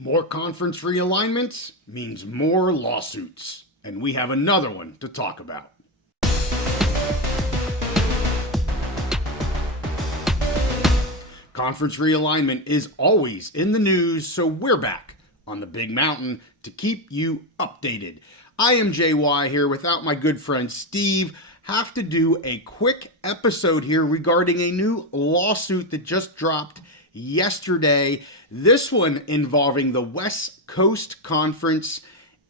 More conference realignments means more lawsuits, and we have another one to talk about. Conference realignment is always in the news, so we're back on the Big Mountain to keep you updated. I am JY here without my good friend Steve. Have to do a quick episode here regarding a new lawsuit that just dropped yesterday. This one involving the West Coast Conference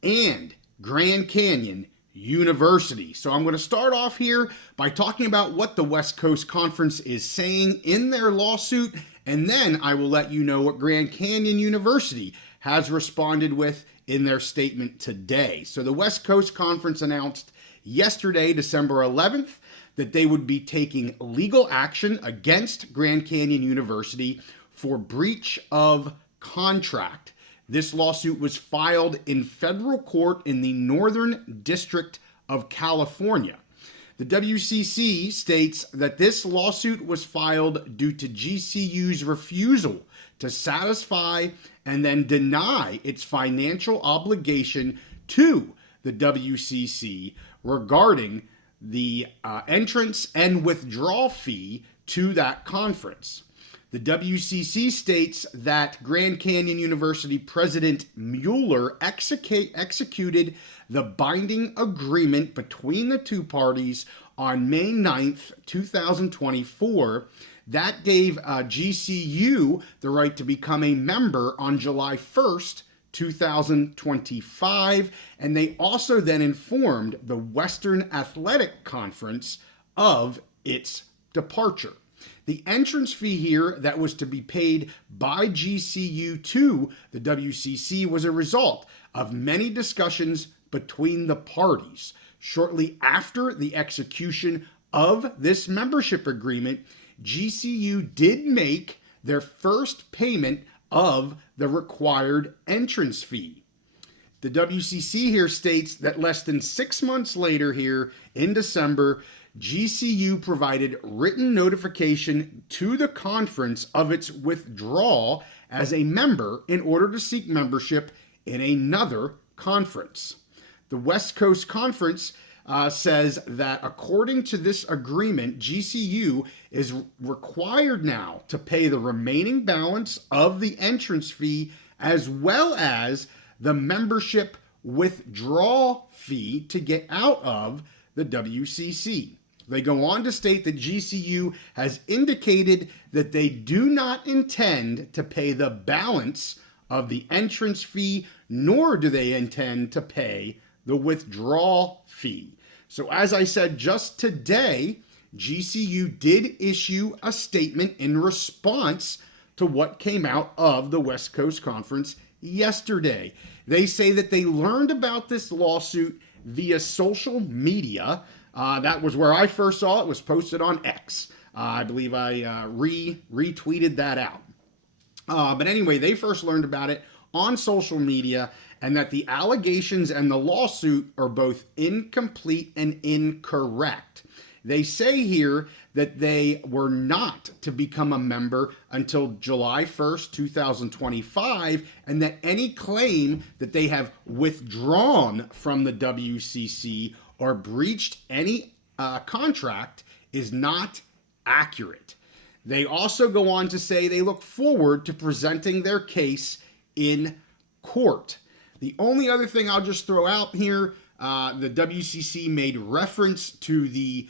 and Grand Canyon University. So I'm going to start off here by talking about what the West Coast Conference is saying in their lawsuit, and then I will let you know what Grand Canyon University has responded with in their statement today. So the West Coast Conference announced yesterday, December 11th, that they would be taking legal action against Grand Canyon University for breach of contract. This lawsuit was filed in federal court in the Northern District of California. The WCC states that this lawsuit was filed due to GCU's refusal to satisfy and then deny its financial obligation to the WCC regarding the entrance and withdrawal fee to that conference. The WCC states that Grand Canyon University President Mueller executed the binding agreement between the two parties on May 9th, 2024. That gave GCU the right to become a member on July 1st, 2025, and they also then informed the Western Athletic Conference of its departure. The entrance fee here that was to be paid by GCU to the WCC was a result of many discussions between the parties. Shortly after the execution of this membership agreement, GCU did make their first payment of the required entrance fee. The WCC here states that less than 6 months later here in December, GCU provided written notification to the conference of its withdrawal as a member in order to seek membership in another conference. The West Coast Conference says that according to this agreement, GCU is required now to pay the remaining balance of the entrance fee as well as the membership withdrawal fee to get out of the WCC. They go on to state that GCU has indicated that they do not intend to pay the balance of the entrance fee, nor do they intend to pay the withdrawal fee. So as I said just today, GCU did issue a statement in response to what came out of the West Coast Conference yesterday. They say that they learned about this lawsuit via social media. That was where I first saw it. It was posted on X. I believe I retweeted that out. But anyway, they first learned about it on social media, and that the allegations and the lawsuit are both incomplete and incorrect. They say here that they were not to become a member until July 1st, 2025, and that any claim that they have withdrawn from the WCC or breached any contract is not accurate. They also go on to say they look forward to presenting their case in court. The only other thing I'll just throw out here, the WCC made reference to the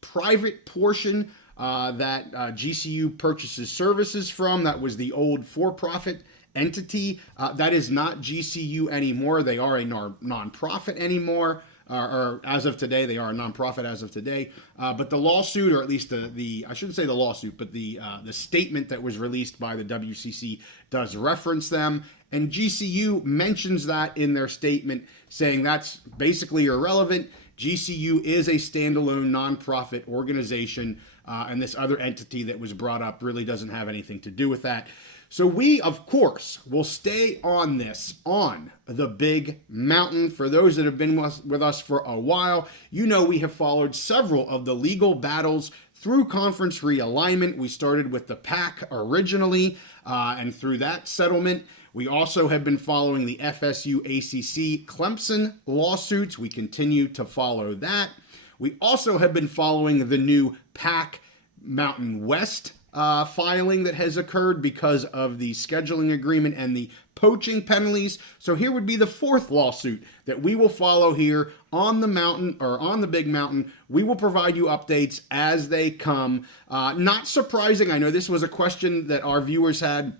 private portion that GCU purchases services from. That was the old for-profit entity. That is not GCU anymore. They are a nonprofit anymore. Or as of today, they are a nonprofit as of today. But the lawsuit, or at least I shouldn't say the lawsuit, but the statement that was released by the WCC does reference them. And GCU mentions that in their statement, saying that's basically irrelevant. GCU is a standalone nonprofit organization, and this other entity that was brought up really doesn't have anything to do with that. So we, of course, will stay on this on the Big Mountain. For those that have been with us for a while, you know we have followed several of the legal battles through conference realignment. We started with the PAC originally, and through that settlement, we also have been following the FSU ACC Clemson lawsuits. We continue to follow that. We also have been following the new PAC Mountain West filing that has occurred because of the scheduling agreement and the poaching penalties. So here would be the fourth lawsuit that we will follow here on the mountain, or on the big mountain. We will provide you updates as they come. Not surprising. I know this was a question that our viewers had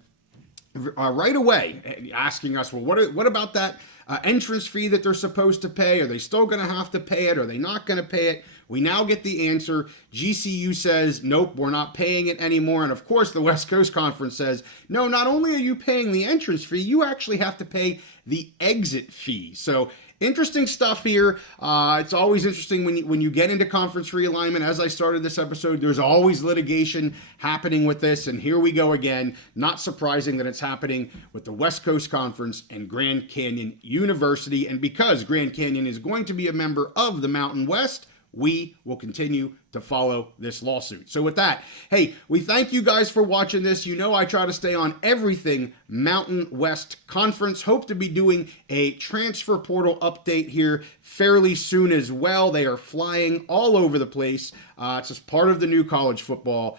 right away, asking us, well, what about that entrance fee that they're supposed to pay? Are they still going to have to pay it? Are they not going to pay it? We now get the answer. GCU says, nope, we're not paying it anymore. And of course, the West Coast Conference says, no, not only are you paying the entrance fee, you actually have to pay the exit fee. So interesting stuff here. It's always interesting when you get into conference realignment. As I started this episode, there's always litigation happening with this. And here we go again. Not surprising that it's happening with the West Coast Conference and Grand Canyon University. And because Grand Canyon is going to be a member of the Mountain West, we will continue to follow this lawsuit. So with that, hey, we thank you guys for watching this. You know I try to stay on everything Mountain West Conference. Hope to be doing a transfer portal update here fairly soon as well. They are flying all over the place. It's just part of the new college football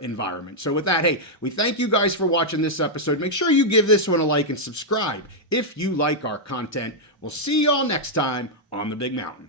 environment. So with that, hey, we thank you guys for watching this episode. Make sure you give this one a like and subscribe if you like our content. We'll see y'all next time on the Big Mountain.